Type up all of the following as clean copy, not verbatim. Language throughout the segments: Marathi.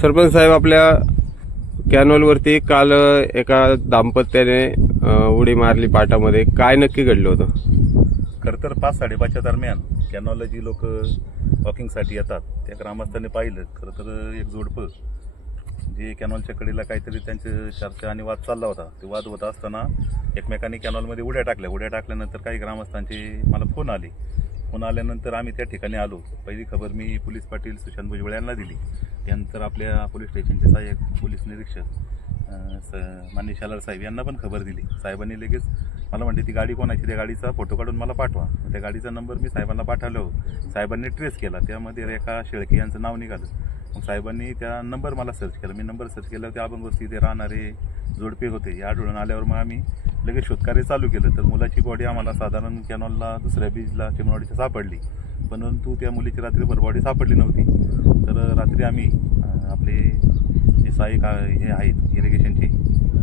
सरपंच साहेब, आपल्या कॅनॉलवरती काल एका दाम्पत्याने उडी मारली पाटामध्ये. काय नक्की घडलं होतं? खरं तर 5-5:30च्या दरम्यान कॅनॉलला जी लोक वॉकिंगसाठी येतात त्या ग्रामस्थांनी पाहिलं. खरं तर एक जोडपं जे कॅनॉलच्या कडेला काहीतरी त्यांचे चर्चा आणि वाद चालला होता. ते वाद होत असताना एकमेकांनी कॅनॉलमध्ये उड्या टाकल्यानंतर काही ग्रामस्थांचे मला फोन आल्यानंतर आम्ही त्या ठिकाणी आलो. पहिली खबर मी पोलीस पाटील सुशांत भुजबळ यांना दिली. त्यानंतर आपल्या पोलीस स्टेशनचे सहाय्यक पोलीस निरीक्षक माननीय शालार साहेब यांना पण खबर दिली. साहेबांनी लगेच मला म्हणते ती गाडी कोणाची, त्या गाडीचा फोटो काढून मला पाठवा. त्या गाडीचा नंबर मी साहेबांना पाठवलो. साहेबांनी ट्रेस केला. त्यामध्ये रेखा शेळके यांचं नाव निघालं. मग साहेबांनी त्या नंबर मला सर्च केला. मी नंबर सर्च केल्यावर त्या अभंगवस्ती ते राहणारे जोडपे होते. हे आढळून आल्यावर मग आम्ही लगेच शोधकार्य चालू केलं. तर मुलाची बॉडी आम्हाला साधारण कॅनॉलला दुसऱ्या बीजला चिमणवाडीच्या सापडली, परंतु त्या मुलीची रात्रीभर बॉडी सापडली नव्हती. तर रात्री आम्ही आपले जे सहाय्यक हे आहेत इरिगेशनचे,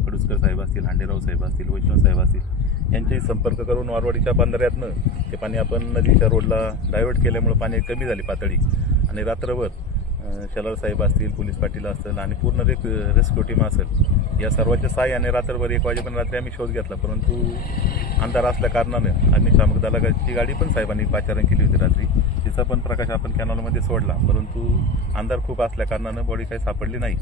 कडुसकर साहेब असतील, हांडेराव साहेब असतील, वैष्णव साहेब असतील, यांच्याशी संपर्क करून वारवाडीच्या बंधाऱ्यातनं ते पाणी आपण नदीच्या रोडला डायव्हर्ट केल्यामुळे पाणी कमी झाली पातळी. आणि रात्रभर शालार साहेब असतील, पोलीस पाटील असेल आणि पूर्ण रेस्क्यू टीम असेल, या सर्वांच्या सहाय्याने रात्रभर 1 वाजेपर्यंत रात्री आम्ही शोध घेतला. परंतु अंधार असल्या कारणानं अग्निशामक दलाची गाडी पण साहेबांनी पाचारण केली होती रात्री. तिचा पण प्रकाश आपण कॅनॉलमध्ये सोडला, परंतु अंधार खूप असल्या कारणानं बॉडी काही सापडली नाही.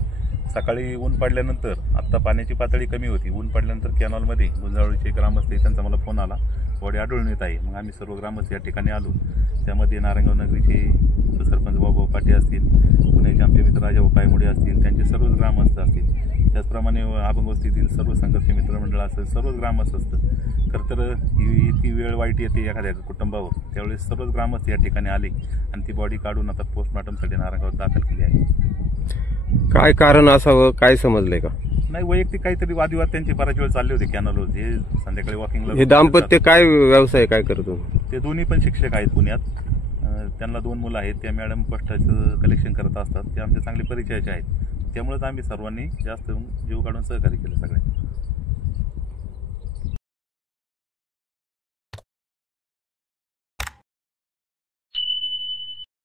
सकाळी ऊन पडल्यानंतर आत्ता पाण्याची पातळी कमी होती. ऊन पडल्यानंतर कॅनॉलमध्ये गुंजावळीचे ग्रामस्थ त्यांचा मला फोन आला, बॉडी आढळून येत आहे. मग आम्ही सर्व ग्रामस्थ या ठिकाणी आलो. त्यामध्ये नारायणगाव नगरीचे सरपंच बाबा पाटील असतील, पुण्याचे आमचे मित्र राजा पायमुडे असतील, त्यांचे सर्वच ग्रामस्थ असतील. त्याचप्रमाणे अभंगवस्तीतील सर्व संघर्ष मित्रमंडळ असेल, सर्वच ग्रामस्थ असतं. खरं तर ही इतकी वेळ वाईट येते एखाद्या कुटुंबावर, त्यावेळेस सर्वच ग्रामस्थ या ठिकाणी आले आणि ती बॉडी काढून आता पोस्टमॉर्टमसाठी नारायणगावात दाखल केली आहे. काय कारण असावं, काय समजलंय का? नाही, वैयक्तिक काहीतरी वादविवाद त्यांचे बराच वेळ चालले होते कॅनॉलवर. जे संध्याकाळी वॉकिंगला हे दाम्पत्य काय व्यवसाय काय करतो? ते दोन्ही पण शिक्षक आहेत पुण्यात. त्यांना 2 मुलं आहेत. त्या मॅडम पोस्टाचं कलेक्शन करत असतात. ते आमचे चांगले परिचयाचे आहेत. त्यामुळेच आम्ही सर्वांनी जास्त जीव काढून सहकार्य केलं सगळ्यांनी.